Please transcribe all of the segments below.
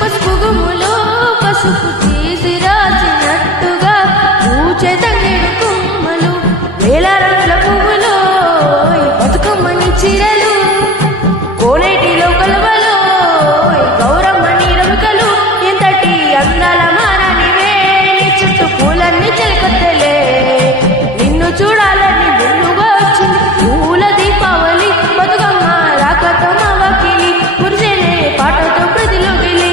పసుపు గుమ్ములో పసుపు తీసి రాసినట్టుగా పూచే తంగేడు కొమ్మలు వేల రంగుల పువ్వులో ఈ బతుకమ్మని చీరలు కోనేటిలో కలువలో ఈ గౌరమ్మని రవికలు ఎంతటి అందాల మాననివే నీ చుట్టూ పూలన్నీ చెలికొత్తలే నిన్ను చూడాలని నిన్నుగా వచ్చింది పూల దీపావళి బతుకమ్మ రాకతో మా వాకిలి కురిసేనే పాటతో ప్రతిలో గెలి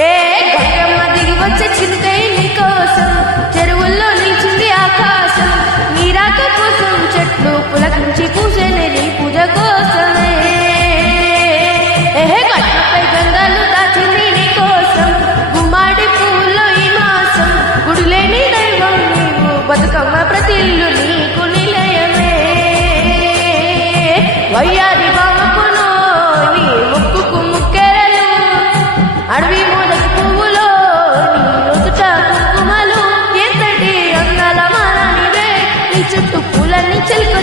ఏ గంగమ్మ దిగి వచ్చే చిలుకై నీ కోసం చెరువుల్లో నిలిచింది ఆకాశం నీ రాక కోసం చెట్లు పులకించి పూసేనే నీ పూజ కోసమే గట్లపై గంగాలు దాచింది నీ కోసం గుమ్మాడి పూల్లో ఈ మాసం గుడిలేని దైవం నీవు బతుకమ్మ ప్రతిల్లు నీకు నిలయమే వయ్యారి బామకును నీ ముక్కుకు ముక్కెరలు అడవి మొదటి పువ్వులో నీ నుదుట కుంకుమలు ఎంతటి అందాల మాననివే నీ చుట్టూ పూలన్నీ చెలికొ